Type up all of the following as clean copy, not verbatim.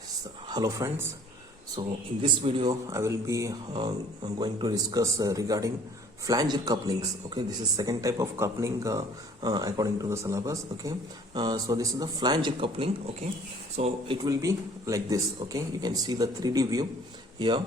Hello friends. So in this video I will be going to discuss regarding flange couplings. Okay, this is second type of coupling according to the syllabus. Okay, so this is the flange coupling. Okay, so it will be like this. Okay, you can see the 3D view here.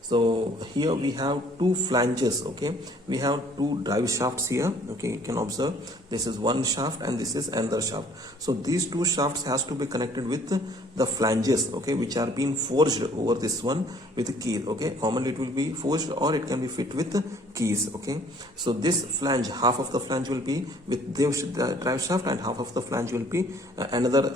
So here we have two flanges. Okay, we have two drive shafts here. Okay, you can observe this is one shaft and this is another shaft. So these two shafts has to be connected with the flanges, okay, which are being forged over this one with keys. Okay, commonly it will be forged or it can be fit with keys. Okay, so this flange, half of the flange will be with this drive shaft and half of the flange will be another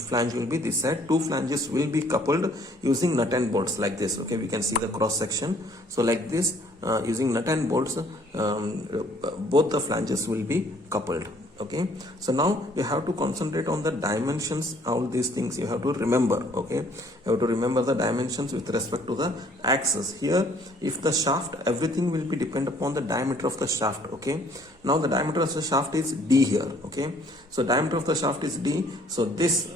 flange will be this side. Two flanges will be coupled using nut and bolts like this. Okay, we can see the cross section. So like this, using nut and bolts, both the flanges will be coupled. Okay, so now you have to concentrate on the dimensions. All these things you have to remember. Okay, you have to remember the dimensions with respect to the axis. Here, if the shaft, everything will be depend upon the diameter of the shaft. Okay, now the diameter of the shaft is D here. Okay, so diameter of the shaft is D. So this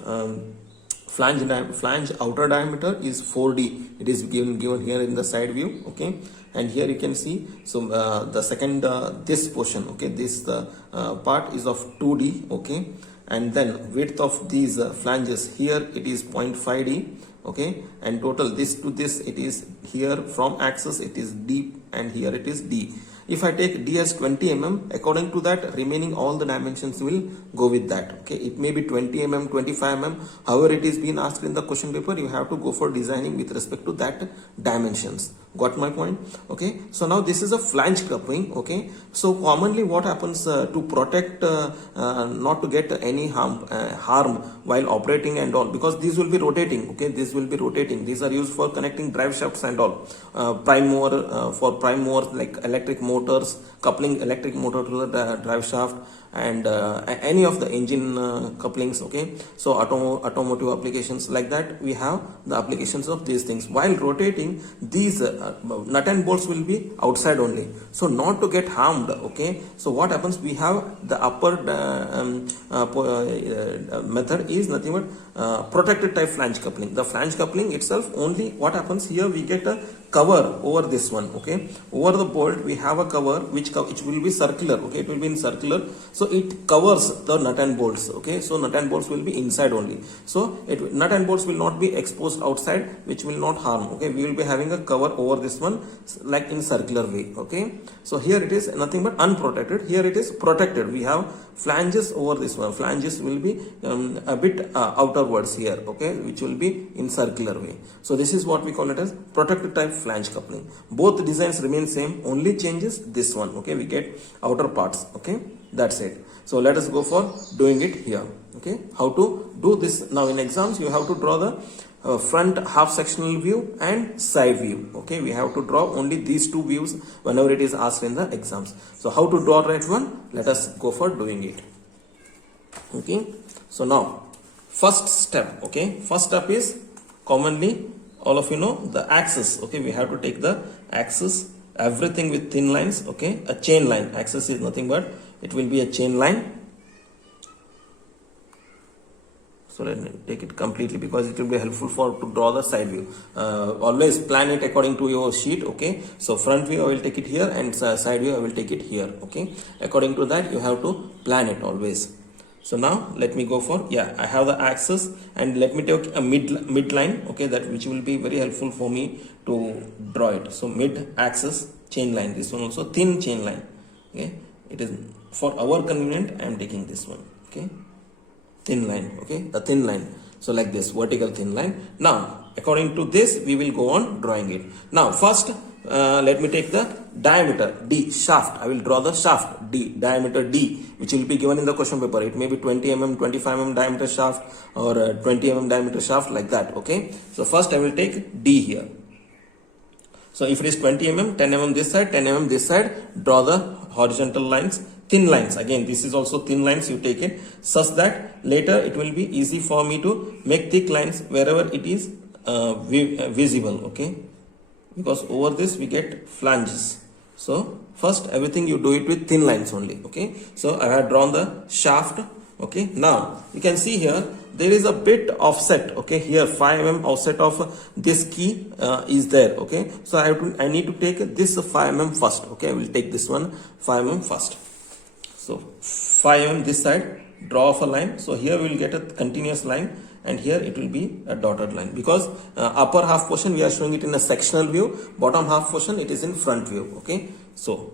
flange outer diameter is 4D. It is given here in the side view. Okay, and here you can see, so the second this portion, okay, this part is of 2D. Okay, and then width of these flanges, here it is 0.5D. Okay, and total this to this, it is here from axis it is D and here it is D. If I take D as 20 mm, according to that, remaining all the dimensions will go with that. Okay, it may be 20 mm, 25 mm, however it is being asked in the question paper, you have to go for designing with respect to that dimensions. Got my point? Okay, so now this is a flange coupling. Okay, so commonly what happens to protect not to get any harm while operating and all, because these will be rotating. Okay, this will be rotating. These are used for connecting drive shafts and all. Prime mover, for prime mover like electric motors, coupling electric motor to the drive shaft, and any of the engine couplings. Okay, so automotive applications like that, we have the applications of these things. While rotating, these nut and bolts will be outside only, so not to get harmed. Okay, so what happens, we have the upper method is nothing but protected type flange coupling. The flange coupling itself, only what happens here, we get a cover over this one. Okay, over the bolt we have a cover which will be circular. Okay, it will be in circular, so it covers the nut and bolts. Okay, so nut and bolts will be inside only, so nut and bolts will not be exposed outside, which will not harm. Okay, we will be having a cover over this one like in circular way. Okay, so here it is nothing but unprotected, here it is protected. We have flanges over this one, flanges will be a bit outerwards here. Okay, which will be in circular way. So this is what we call it as protected type flange coupling. Both designs remain same, only changes this one. Okay, we get outer parts. Okay, that's it. So let us go for doing it here. Okay, how to do this now? In exams you have to draw the front half sectional view and side view. Okay, we have to draw only these two views whenever it is asked in the exams. So how to draw right one? Let us go for doing it. Okay, so now first step. Okay, first step is commonly all of you know the axis. Okay, we have to take the axis, everything with thin lines. Okay, a chain line. Axis is nothing but it will be a chain line. So let me take it completely because it will be helpful for to draw the side view. Always plan it according to your sheet. Okay, so front view I will take it here and side view I will take it here. Okay, according to that you have to plan it always. So now let me go for, yeah, I have the axis and let me take a mid line. Okay, that which will be very helpful for me to draw it. So mid axis chain line, this one also thin chain line. Okay, it is for our convenient I am taking this one. Okay, thin line. Okay, a thin line. So like this, vertical thin line. Now according to this we will go on drawing it. Now first let me take the diameter D, shaft. I will draw the shaft D, diameter D, which will be given in the question paper. It may be 20 mm, 25 mm diameter shaft or 20 mm diameter shaft, like that. Okay, so first I will take D here. So if it is 20 mm, 10 mm this side, 10 mm this side, draw the horizontal lines, thin lines. Again, this is also thin lines, you take it such that later it will be easy for me to make thick lines wherever it is visible. Okay, because over this we get flanges. So first everything you do it with thin lines only. Okay, so I have drawn the shaft. Okay, now you can see here there is a bit offset, okay, here 5 mm offset of this key is there, okay. So I need to take this 5 mm first, okay. I will take this one 5 mm first. So 5 mm this side, draw off a line. So here we will get a continuous line, and here it will be a dotted line, because upper half portion we are showing it in a sectional view, bottom half portion it is in front view, okay. So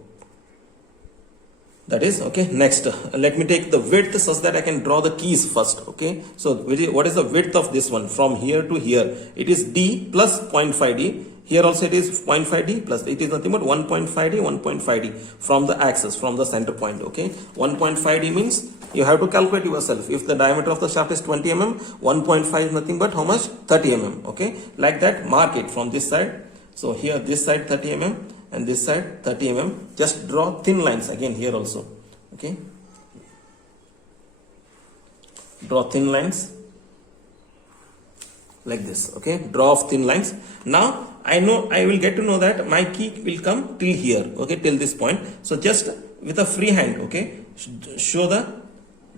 that is okay. Next, let me take the width such that I can draw the keys first, okay. So what is the width of this one from here to here? It is d plus 0.5 d. Here also it is 0.5 d plus, it is nothing but 1.5 d, 1.5 d from the axis, from the center point, okay. 1.5 d means you have to calculate yourself. If the diameter of the shaft is 20 mm, 1.5 is nothing but how much? 30 mm, okay. Like that, mark it from this side. So here this side 30 mm and this side 30 mm. Just draw thin lines again here also, okay. Draw thin lines like this, okay. Draw of thin lines. Now I will get to know that my key will come till here, okay, till this point. So just with a free hand, okay, show the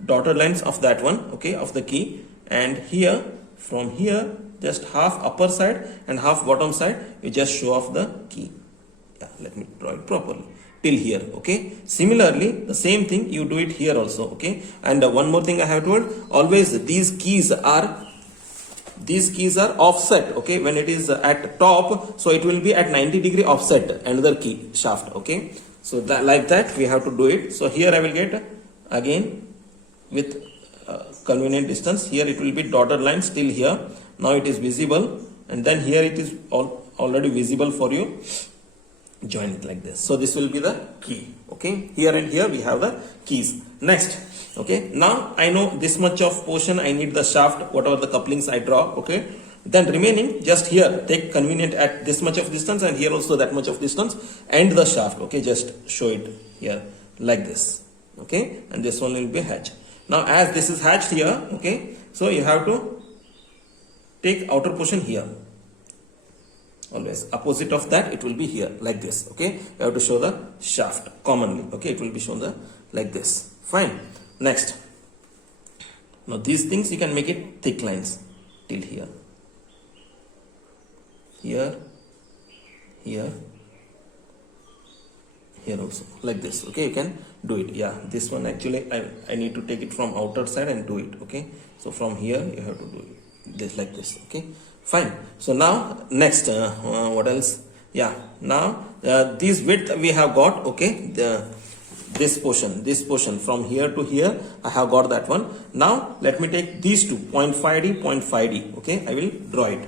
dotted lines of that one, okay, of the key, and here from here just half upper side and half bottom side you just show off the key. Yeah, let me draw it properly till here, okay. Similarly, the same thing you do it here also, okay. And one more thing I have told, always these keys are offset, okay. When it is at top, so it will be at 90-degree offset, another key shaft, okay. So that, like that we have to do it. So here I will get again with convenient distance. Here it will be dotted lines till here. Now it is visible, and then here it is already visible for you. Join it like this. So this will be the key, okay. Here and here we have the keys. Next, okay, now I know this much of portion I need the shaft, whatever the couplings I draw, okay. Then remaining, just here take convenient at this much of distance, and here also that much of distance, and the shaft, okay. Just show it here like this, okay. And this one will be hatch. Now as this is hatched here, okay, so you have to take outer portion here. Always opposite of that it will be here like this, okay. You have to show the shaft commonly, okay. It will be shown the like this. Fine. Next, now these things you can make it thick lines till here, here, here, here also like this, okay. You can do it. Yeah, this one actually I need to take it from outer side and do it, okay. So from here you have to do it this like this, okay. Fine. So now next, what else? Yeah, now this width we have got, okay. This portion from here to here I have got that one. Now let me take these two, 0.5 d, 0.5 d, okay. I will draw it.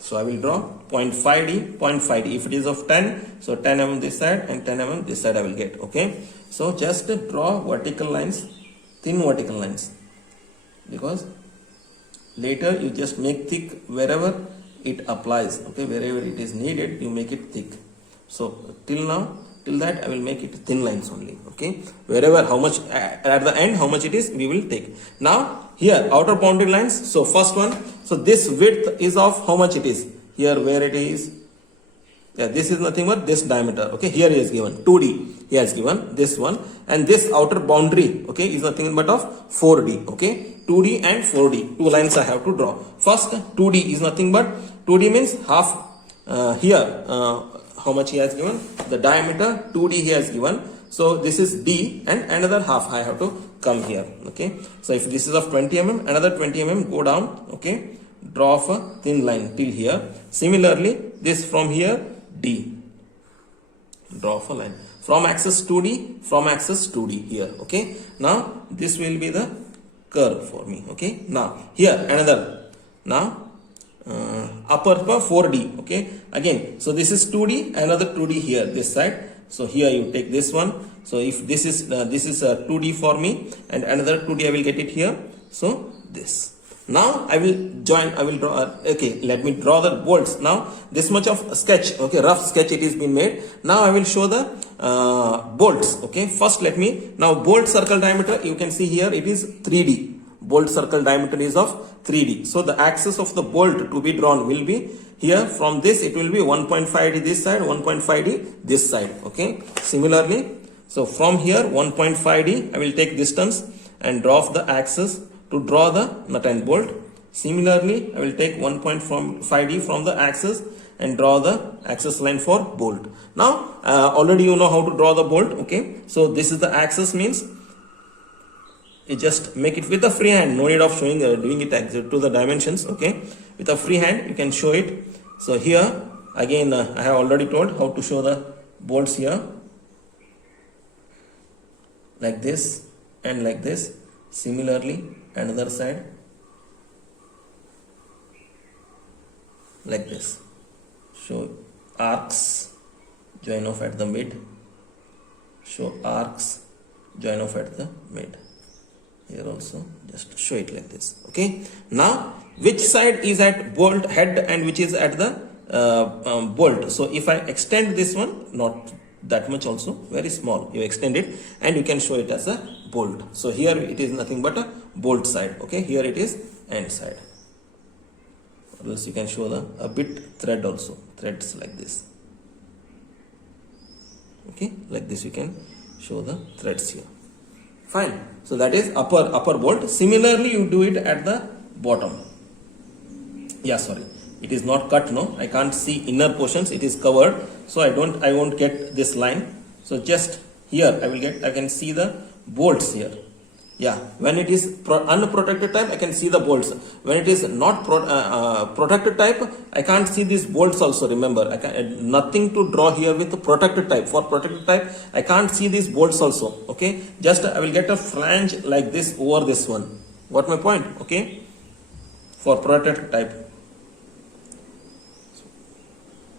So I will draw 0.5 d, 0.5 d. If it is of 10, so 10 mm this side and 10 mm this side I will get, okay. So just draw vertical lines, thin vertical lines, because later you just make thick wherever it applies, okay. Wherever it is needed you make it thick. So till that I will make it thin lines only, okay. Wherever how much at the end how much it is we will take. Now here outer boundary lines. So first one, so this width is of how much it is here, where it is, yeah, this is nothing but this diameter, okay. Here he has given 2d, he has given this one, and this outer boundary, okay, is nothing but of 4d, okay. 2d and 4d, two lines I have to draw. First 2d is nothing but 2d means half, here how much he has given, the diameter 2d he has given. So this is d, and another half I have to come here, okay. So if this is of 20 mm, another 20 mm go down, okay. Draw off a thin line till here. Similarly this from here d, draw off a line from axis 2d, from axis 2d here, okay. Now this will be the curve for me, okay. Now here another, now upper 4d, okay. Again, so this is 2d, another 2d here this side. So here you take this one. So if this is 2d for me, and another 2d I will get it here. So this. Now I will draw, okay, let me draw the bolts. Now this much of sketch, okay, rough sketch it is been made. Now I will show the bolts, okay. First let me, now bolt circle diameter you can see here it is 3d. Bolt circle diameter is of 3d. So the axis of the bolt to be drawn will be here. From this it will be 1.5d this side, 1.5d this side, okay. Similarly, so from here 1.5d I will take distance and draw off the axis to to draw the nut and bolt. Similarly, I will take 1.5D from the axis and draw the axis line for bolt. Now, already you know how to draw the bolt. Okay, so this is the axis, means you just make it with a free hand. No need of showing doing it to the dimensions. Okay, with a free hand you can show it. So here again, I have already told how to show the bolts here, like this and like this. Similarly, another side, like this. Show arcs, join off at the mid. Show arcs, join off at the mid. Here also just show it like this. Okay, now which side is at bolt head and which is at the bolt? So if I extend this one, not that much, also very small, you extend it and you can show it as a bolt. So here it is nothing but a bolt side. Okay, here it is end side. Or else you can show the a bit thread also, threads like this. Okay, like this you can show the threads here. Fine. So that is upper bolt. Similarly, you do it at the bottom. Yeah, sorry, it is not cut. No, I can't see inner portions. It is covered, so I won't get this line. So just here I can see the bolts here. Yeah, when it is unprotected type, I can see the bolts. When it is not protected type, I can't see these bolts also. Remember, I can nothing to draw here with the protected type. For protected type, I can't see these bolts also. Okay, just I will get a flange like this over this one. Got my point? Okay, for protected type.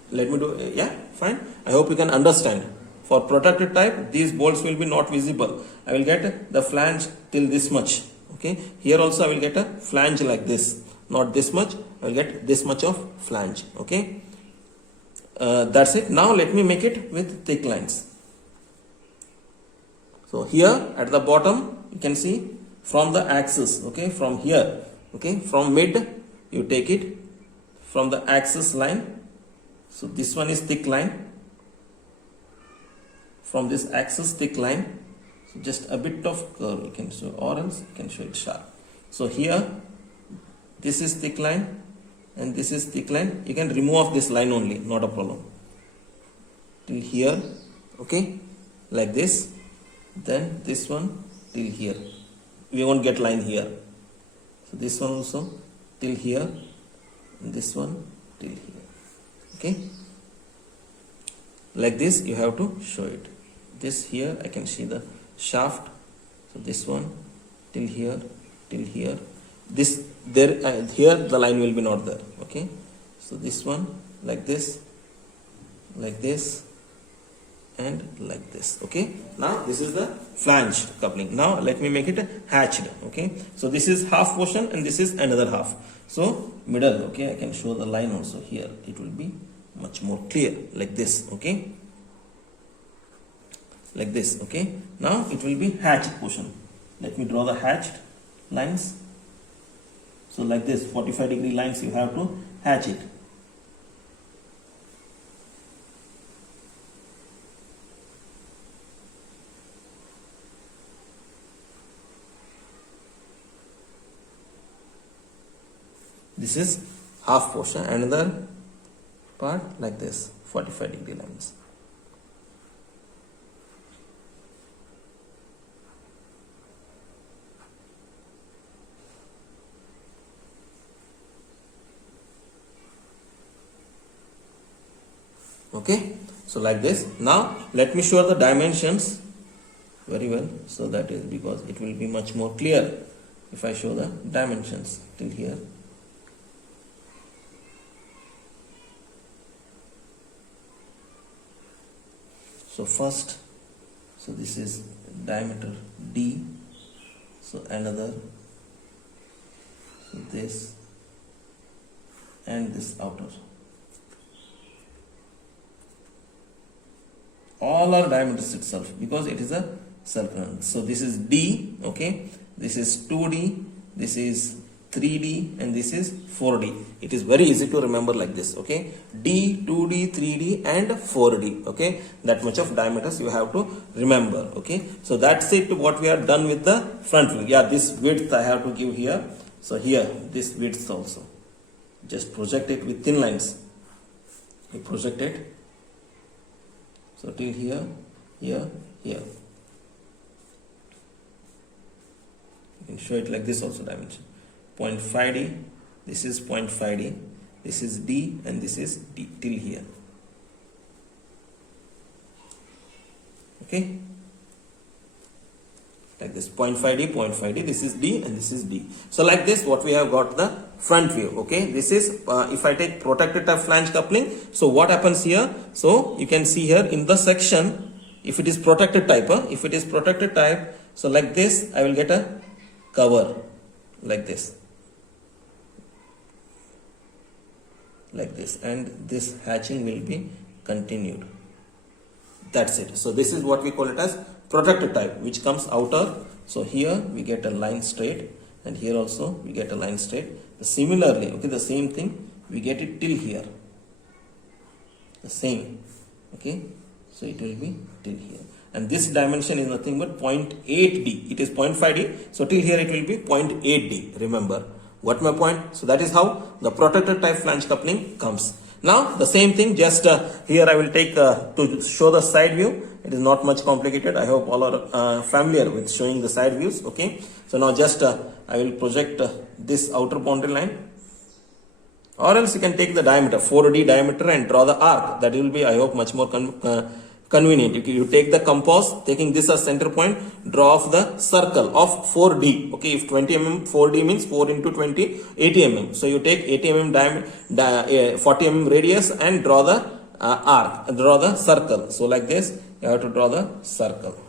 Let me do. Yeah, fine. I hope you can understand. For protected type, these bolts will be not visible. I will get the flange till this much. Okay, here also I will get a flange like this, not this much. I will get this much of flange. Okay, that's it. Now let me make it with thick lines. So here at the bottom you can see from the axis. Okay, from here. Okay, from mid you take it from the axis line. So this one is thick line. From this axis thick line, so just a bit of curve you can show, or else you can show it sharp. So here this is thick line and this is thick line. You can remove off this line only, not a problem. Till here, okay, like this. Then this one till here. We won't get line here. So this one also till here, and this one till here. Okay, like this you have to show it. This here I can see the shaft. So this one till here, till here. This there here the line will be not there. Okay, so this one like this, and like this. Okay, now this is the flange coupling. Now let me make it hatched. Okay, so this is half portion and this is another half. So middle. Okay, I can show the line also here. It will be much more clear like this. Okay, like this. Okay, now it will be hatched portion. Let me draw the hatched lines. So like this 45-degree lines you have to hatch it. This is half portion, another part like this 45-degree lines. Okay, so like this. Now let me show the dimensions very well. So that is because it will be much more clear if I show the dimensions till here. So first, so this is diameter D. So another, so this and this outer. All are diameters itself because it is a circle. So this is D. Okay, this is 2D. This is 3D, and this is 4D. It is very easy to remember like this, okay? D, 2D, 3D and 4D, okay? That much of diameters you have to remember, okay? So that's it, what we are done with the front view. Yeah, this width I have to give here. So here, this width also. Just project it with thin lines. You project it. So till here, here, here. You can show it like this also, dimension. 0.5D, this is 0.5D, this is D and this is D till here. Okay? Like this, 0.5D, 0.5D, this is D and this is D. So like this, what we have got the front view, okay? This is, if I take protected type flange coupling, so what happens here? So you can see here in the section, if it is protected type, so like this, I will get a cover, like this, and this hatching will be continued. That's it. So this is what we call it as protected type, which comes outer. So here we get a line straight, and here also we get a line straight. Similarly, okay, the same thing, we get it till here, the same, okay? So it will be till here. And this dimension is nothing but 0.8D. It is 0.5D. So till here it will be 0.8D. Remember what my point? So that is how the protected type flange coupling comes. Now the same thing, just here I will take to show the side view. It is not much complicated. I hope all are familiar with showing the side views. Okay. So now just I will project this outer boundary line. Or else you can take the diameter, 4D diameter, and draw the arc. That will be, I hope, much more convenient. You take the compass, taking this as center point, draw off the circle of 4D. Okay, if 20 mm, 4D means 4 into 20, 80 mm. So you take 80 mm diameter, 40 mm radius, and draw the arc, draw the circle. So like this, you have to draw the circle.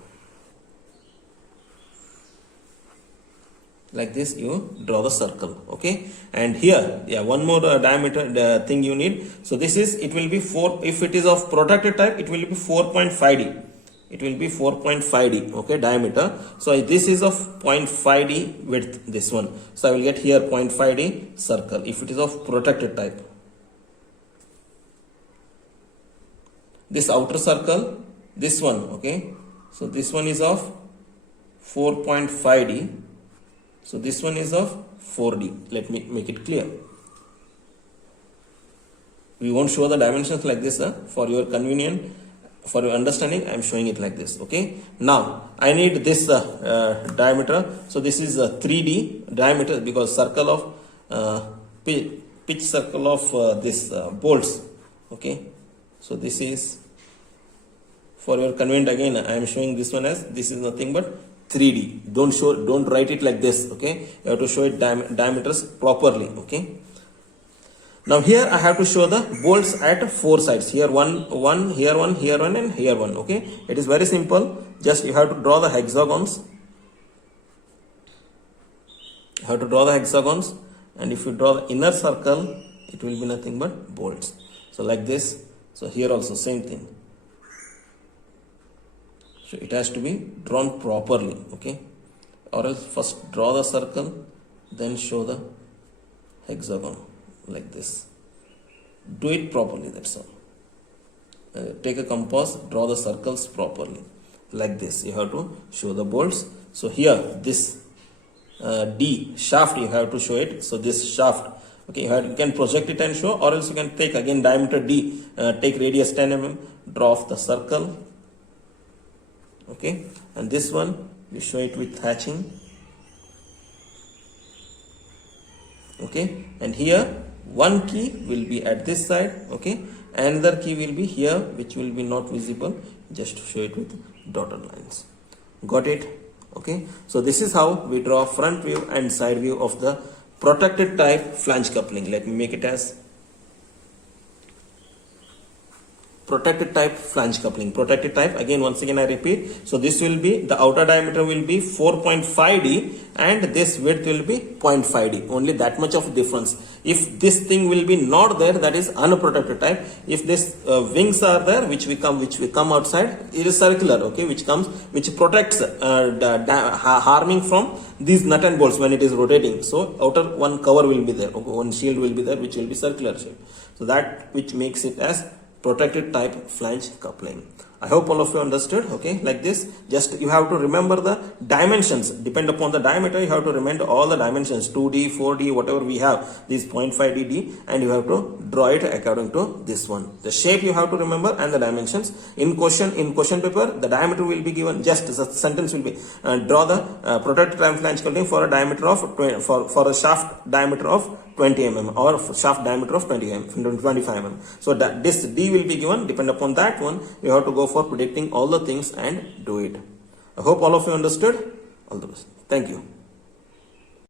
Like this, you draw the circle. Okay, and here, yeah, one more diameter thing you need. So this is, it will be 4. If it is of protected type, it will be 4.5D. It will be 4.5D. Okay, diameter. So this is of 0.5D width. This one. So I will get here 0.5D circle. If it is of protected type, this outer circle, this one. Okay, so this one is of 4.5D. So this one is of 4D. Let me make it clear. We won't show the dimensions like this, for your convenience, for your understanding. I am showing it like this. Okay. Now I need this diameter. So this is a 3D diameter, because circle of pitch circle of this bolts. Okay. So this is, for your convenience, again I am showing this one as, this is nothing but 3D. Don't write it like this. Okay, you have to show it diameters properly. Okay, now here I have to show the bolts at 4 sides. Here one, here one, here one, and here one. Okay, it is very simple. Just you have to draw the hexagons. You have to draw the hexagons, and if you draw the inner circle, it will be nothing but bolts. So like this. So here also same thing. So it has to be drawn properly, okay? Or else first draw the circle, then show the hexagon like this. Do it properly, that's all. Take a compass, draw the circles properly. Like this, you have to show the bolts. So here, this D shaft, you have to show it. So this shaft, okay, you can project it and show, or else you can take again diameter D, take radius 10 mm, draw off the circle. Okay, and this one you show it with hatching. Okay, and here one key will be at this side. Okay, another key will be here, which will be not visible. Just show it with dotted lines. Got it? Okay, so this is how we draw front view and side view of the protected type flange coupling. Let me make it as protected type flange coupling. Protected type, again, once again I repeat. So this will be, the outer diameter will be 4.5D and this width will be 0.5D. Only that much of difference. If this thing will be not there, that is unprotected type. If this wings are there, which we come outside, it is circular, okay, which protects harming from these nut and bolts when it is rotating. So outer one cover will be there, okay, one shield will be there, which will be circular shape. So that which makes it as protected type flange coupling. I hope all of you understood, okay, like this. Just you have to remember the dimensions. Depend upon the diameter, you have to remember all the dimensions, 2D, 4D, whatever we have, this 0.5D, and you have to draw it according to this one. The shape you have to remember and the dimensions. In question paper, the diameter will be given, just the sentence will be, draw the protected type flange coupling for a diameter of, for a shaft diameter of 20 mm or shaft diameter of 25 mm. So that this D will be given. Depend upon that one, you have to go for predicting all the things and do it. I hope all of you understood. All the best. Thank you.